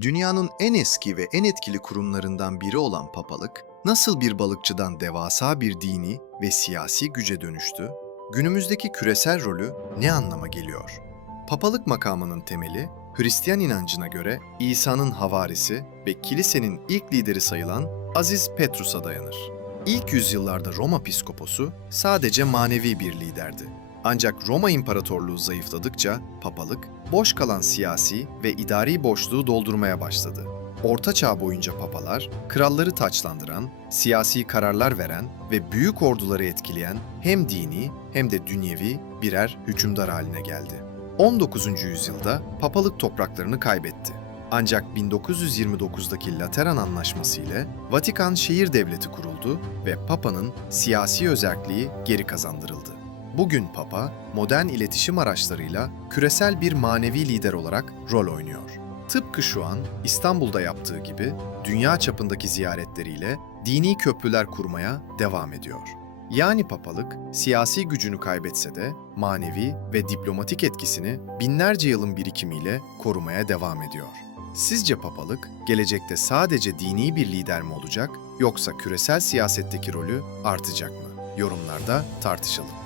Dünyanın en eski ve en etkili kurumlarından biri olan papalık, nasıl bir balıkçıdan devasa bir dini ve siyasi güce dönüştü? Günümüzdeki küresel rolü ne anlama geliyor? Papalık makamının temeli, Hristiyan inancına göre İsa'nın havarisi ve kilisenin ilk lideri sayılan Aziz Petrus'a dayanır. İlk yüzyıllarda Roma piskoposu sadece manevi bir liderdi. Ancak Roma İmparatorluğu zayıfladıkça papalık boş kalan siyasi ve idari boşluğu doldurmaya başladı. Orta Çağ boyunca papalar, kralları taçlandıran, siyasi kararlar veren ve büyük orduları etkileyen hem dini hem de dünyevi birer hükümdar haline geldi. 19. yüzyılda papalık topraklarını kaybetti. Ancak 1929'daki Lateran Anlaşması ile Vatikan Şehir Devleti kuruldu ve Papa'nın siyasi özerkliği geri kazandırıldı. Bugün Papa, modern iletişim araçlarıyla küresel bir manevi lider olarak rol oynuyor. Tıpkı şu an İstanbul'da yaptığı gibi dünya çapındaki ziyaretleriyle dini köprüler kurmaya devam ediyor. Yani papalık siyasi gücünü kaybetse de manevi ve diplomatik etkisini binlerce yılın birikimiyle korumaya devam ediyor. Sizce papalık gelecekte sadece dini bir lider mi olacak yoksa küresel siyasetteki rolü artacak mı? Yorumlarda tartışalım.